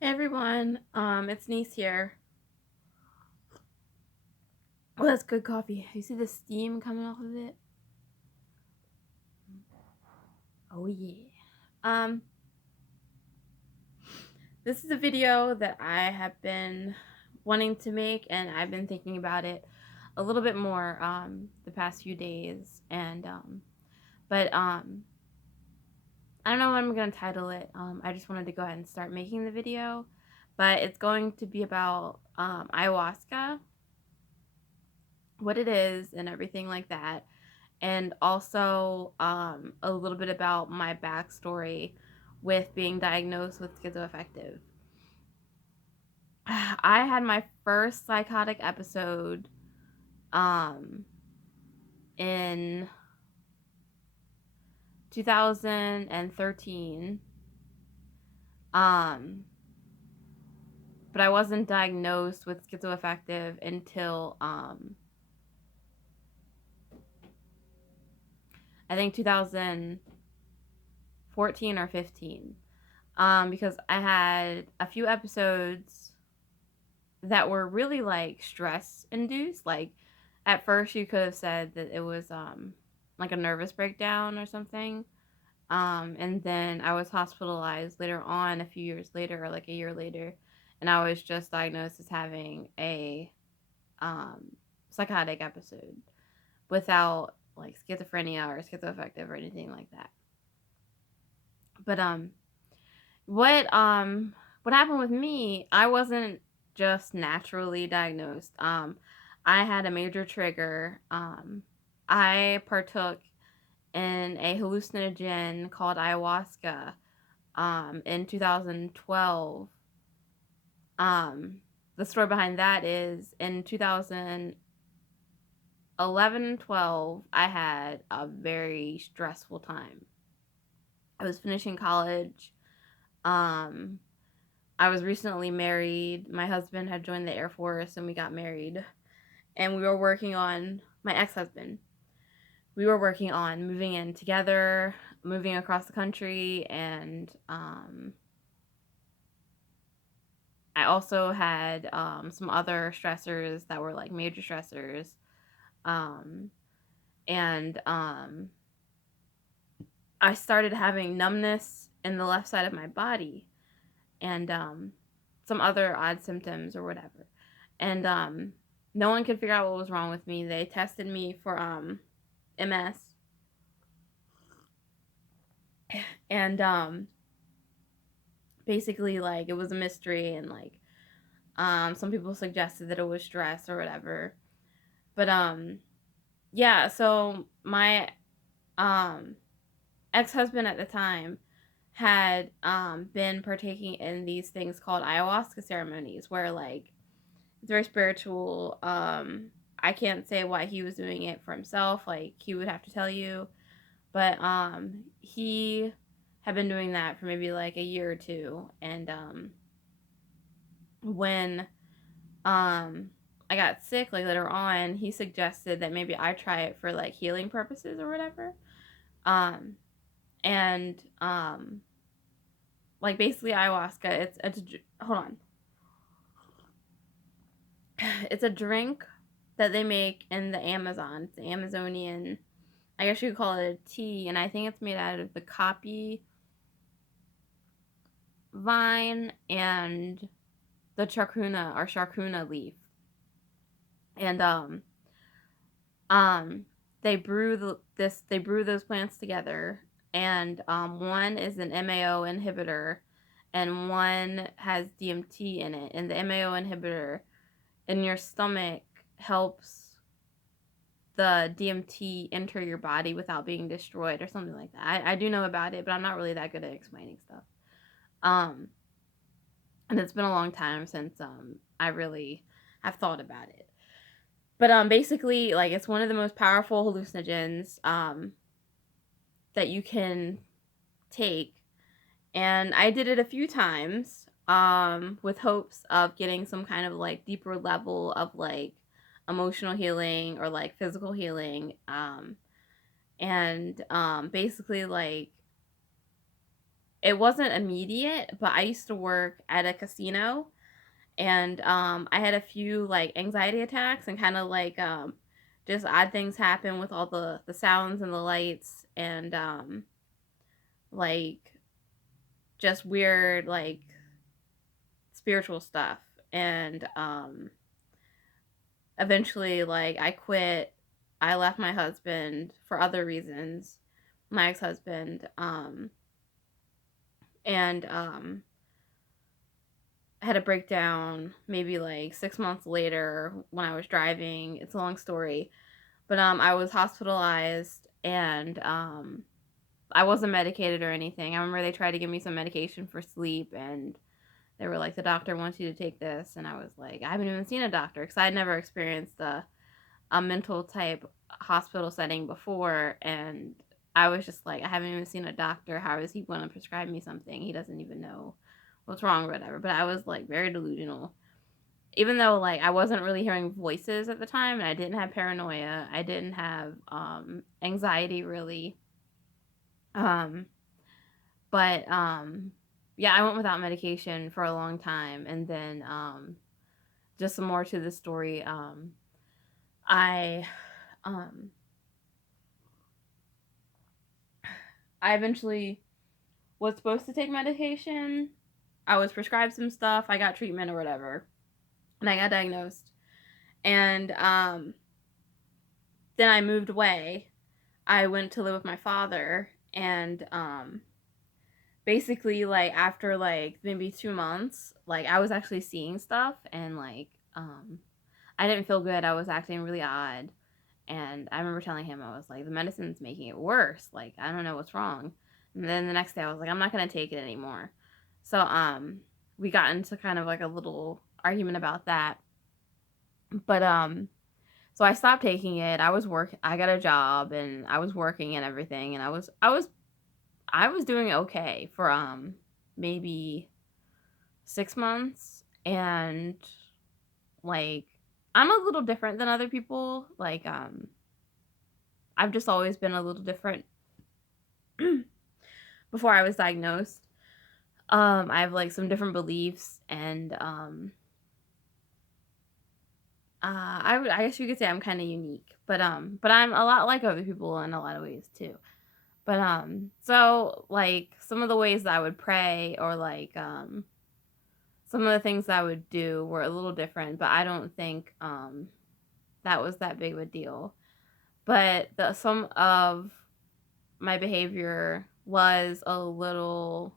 Hey everyone, it's Nice here. Oh, that's good coffee. You see the steam coming off of it? Oh yeah. Um, this is a video that I have been wanting to make, and I've been thinking about it a little bit more the past few days, and but I don't know what I'm gonna title it. I just wanted to go ahead and start making the video, but it's going to be about ayahuasca, what it is, and everything like that, and also a little bit about my backstory with being diagnosed with schizoaffective. I had my first psychotic episode um, in 2013, um, but I wasn't diagnosed with schizoaffective until I think 2014 or 15, because I had a few episodes that were really like stress induced. Like at first you could have said that it was like a nervous breakdown or something. And then I was hospitalized later on, a few years later, or like a year later, and I was just diagnosed as having a um psychotic episode without like schizophrenia or schizoaffective or anything like that. But what um what happened with me, I wasn't just naturally diagnosed. I had a major trigger. I partook in a hallucinogen called ayahuasca in 2012. um the story behind that is in 2011 and 12 I had a very stressful time. I was finishing college. um I was recently married. My husband had joined the Air Force and we got married. And we were working on, my ex husband, we were working on moving in together, moving across the country. And I also had some other stressors that were like major stressors. Um, and I started having numbness in the left side of my body and some other odd symptoms or whatever. And no one could figure out what was wrong with me. They tested me for MS, and basically like it was a mystery, and like some people suggested that it was stress or whatever. But yeah, so my um ex-husband at the time had been partaking in these things called ayahuasca ceremonies where like it's very spiritual. I can't say why he was doing it for himself, like he would have to tell you, but he had been doing that for maybe like a year or two. And when I got sick like later on, he suggested that maybe I try it for like healing purposes or whatever. um and like basically ayahuasca, it's hold on. It's a drink that they make in the Amazon. It's the Amazonian, I guess you could call it a tea, and I think it's made out of the copy vine and the chacruna leaf. And um they brew those plants together, and one is an MAO inhibitor and one has DMT in it. And the MAO inhibitor in your stomach helps the DMT enter your body without being destroyed or something like that. I do know about it, but I'm not really that good at explaining stuff. Um, and it's been a long time since I really have thought about it. But basically, like it's one of the most powerful hallucinogens that you can take, and I did it a few times with hopes of getting some kind of like deeper level of like emotional healing or like physical healing. And basically like it wasn't immediate, but I used to work at a casino, and I had a few like anxiety attacks and kind of like just odd things happen with all the sounds and the lights, and like just weird like spiritual stuff. And eventually, like, I quit. I left my husband for other reasons, my ex-husband, and had a breakdown maybe like 6 months later when I was driving. It's a long story, but I was hospitalized, and I wasn't medicated or anything. I remember they tried to give me some medication for sleep, and they were like, the doctor wants you to take this, and I was like, I haven't even seen a doctor because I had never experienced a mental type hospital setting before, and I was just like, I haven't even seen a doctor. How is he going to prescribe me something? He doesn't even know what's wrong or whatever. But I was like very delusional. Even though like I wasn't really hearing voices at the time, and I didn't have paranoia, I didn't have anxiety really. Um but yeah, I went without medication for a long time, and then just some more to the story. I um I eventually was supposed to take medication. I was prescribed some stuff. I got treatment or whatever, and I got diagnosed. And then I moved away. I went to live with my father, and basically, like after like maybe 2 months, like I was actually seeing stuff, and like I didn't feel good. I was acting really odd, and I remember telling him, I was like, the medicine's making it worse. Like I don't know what's wrong. And then the next day, I was like, I'm not gonna take it anymore. So we got into kind of like a little argument about that. But so I stopped taking it. I got a job, and I was working and everything, and I was doing okay for maybe 6 months. And like I'm a little different than other people. Like I've just always been a little different before I was diagnosed. I have like some different beliefs, and I guess you could say I'm kind of unique, but I'm a lot like other people in a lot of ways too. But so like some of the ways that I would pray, or like some of the things that I would do were a little different, but I don't think that was that big of a deal. But the some of my behavior was a little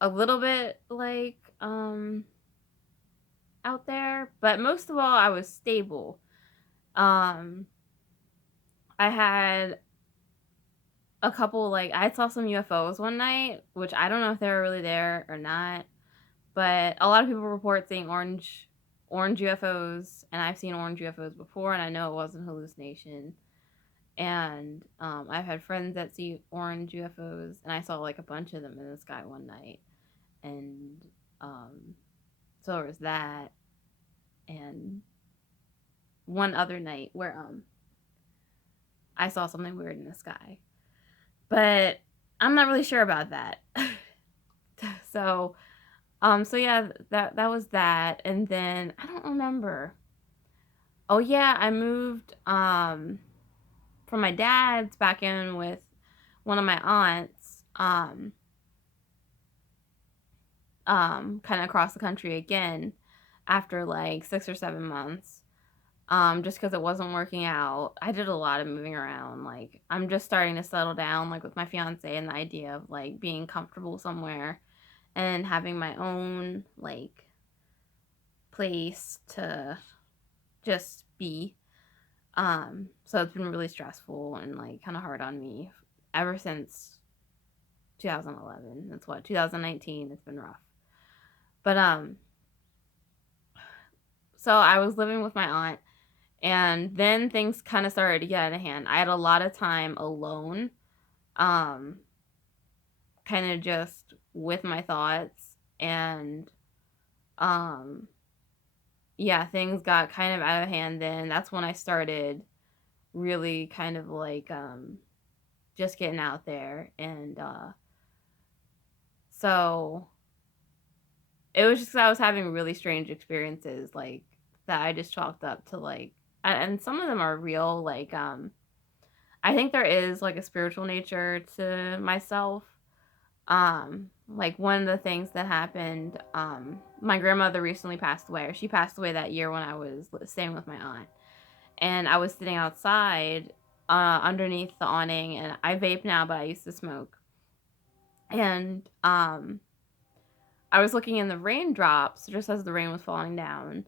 bit like out there, but most of all I was stable. Um I had a couple, like I saw some UFOs one night, which I don't know if they were really there or not, but a lot of people report seeing orange UFOs, and I've seen orange UFOs before, and I know it wasn't hallucination. And I've had friends that see orange UFOs, and I saw like a bunch of them in the sky one night. And um, so there was that, and one other night where I saw something weird in the sky, but I'm not really sure about that. so so yeah, that was that, and then I don't remember. Oh yeah, I moved from my dad's back in with one of my aunts, kind of across the country again after like 6 or 7 months. Just because it wasn't working out. I did a lot of moving around. Like I'm just starting to settle down, like with my fiance, and the idea of like being comfortable somewhere and having my own like place to just be. So it's been really stressful and like kind of hard on me ever since 2011. That's what 2019. It's been rough. But so I was living with my aunt, and then things kind of started to get out of hand. I had a lot of time alone, um, kind of just with my thoughts, and um, yeah, things got kind of out of hand. Then that's when I started really kind of like just getting out there, and So it was just 'cause I was having really strange experiences, like, that I just chalked up to, like, and some of them are real, like, I think there is, like, a spiritual nature to myself. Like, one of the things that happened, my grandmother recently passed away, or she passed away that year when I was staying with my aunt, and I was sitting outside, underneath the awning, and I vape now, but I used to smoke, and, I was looking in the raindrops just as the rain was falling down,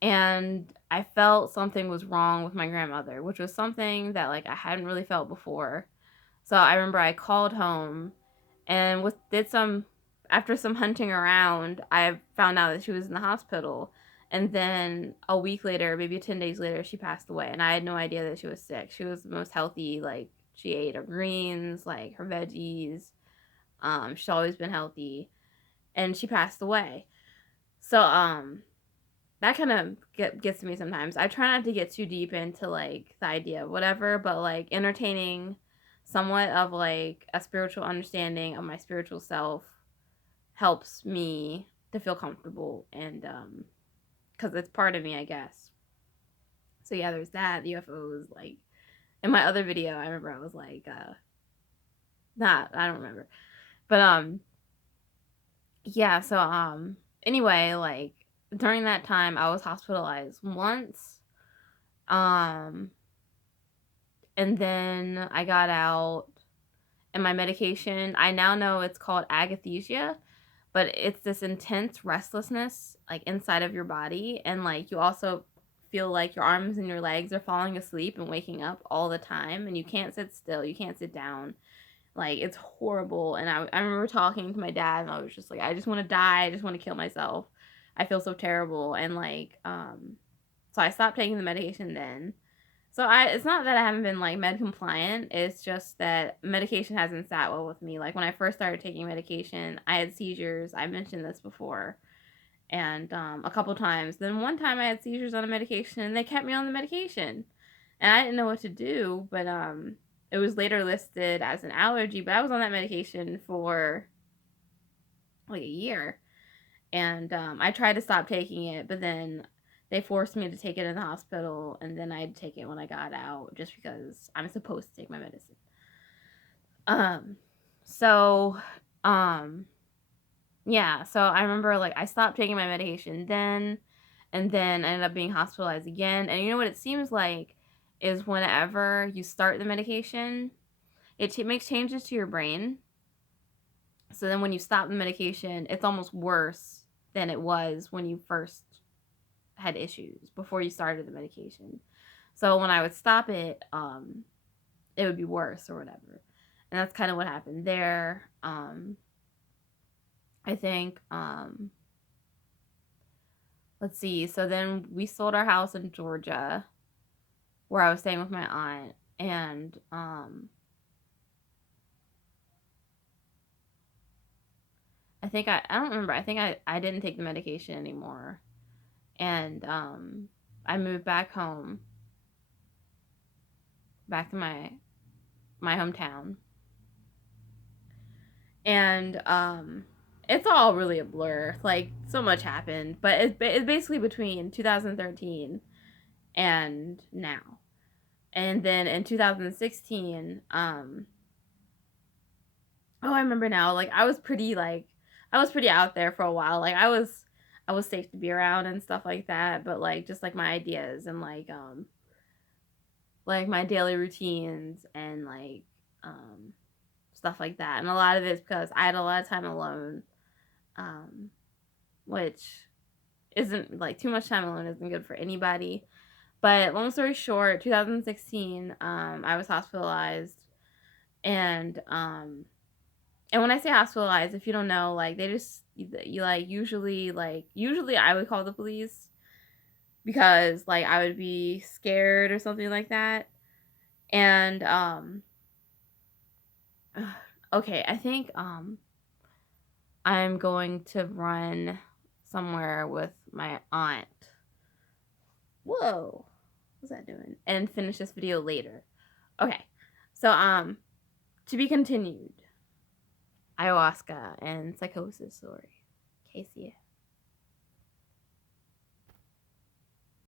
and I felt something was wrong with my grandmother, which was something that, like, I hadn't really felt before. So I remember I called home and with did some after some hunting around, I found out that she was in the hospital. And then a week later, maybe 10 days later, she passed away. And I had no idea that she was sick. She was the most healthy, like she ate her greens, like her veggies. She's always been healthy. And she passed away. So that kind of gets me sometimes. I try not to get too deep into like the idea of whatever, but like entertaining somewhat of like a spiritual understanding of my spiritual self helps me to feel comfortable and cuz it's part of me, I guess. So yeah, there's that, the UFOs like in my other video, I remember I was like not I don't remember. But yeah, so anyway, like during that time I was hospitalized once. Um and then I got out and my medication, I now know it's called akathisia, but it's this intense restlessness like inside of your body and like you also feel like your arms and your legs are falling asleep and waking up all the time and you can't sit still, you can't sit down. Like it's horrible and I remember talking to my dad and I was just like I just want to die, I just want to kill myself. I feel so terrible and like so I stopped taking the medication then. So it's not that I haven't been like med compliant. It's just that medication hasn't sat well with me. Like when I first started taking medication, I had seizures. I mentioned this before, and a couple times. Then one time I had seizures on a medication, and they kept me on the medication, and I didn't know what to do. But it was later listed as an allergy. But I was on that medication for like a year, and I tried to stop taking it, but then they forced me to take it in the hospital, and then I'd take it when I got out, just because I'm supposed to take my medicine. Um, so, um, yeah, so I remember like I stopped taking my medication then, and then I ended up being hospitalized again. And you know what it seems like is whenever you start the medication, it makes changes to your brain. So then when you stop the medication, it's almost worse than it was when you first had issues before you started the medication. So when I would stop it, it would be worse or whatever. And that's kind of what happened there. I think, let's see. So then we sold our house in Georgia where I was staying with my aunt. And I think I don't remember. I think I didn't take the medication anymore. And I moved back home, back to my hometown. And it's all really a blur. Like so much happened, but it's basically between 2013 and now. And then in 2016, oh, I remember now. Like I was pretty out there for a while. Like I was safe to be around and stuff like that. But like just like my ideas and like my daily routines and like um stuff like that. And a lot of it's because I had a lot of time alone, um, which isn't like too much time alone isn't good for anybody. But long story short, 2016, I was hospitalized, and and when I say hospitalized, if you don't know, like they just you like usually I would call the police because like I would be scared or something like that, and okay, I think I'm going to run somewhere with my aunt. Whoa. What's that doing? And finish this video later. Okay. So to be continued. ayahuasca and psychosis or KCS.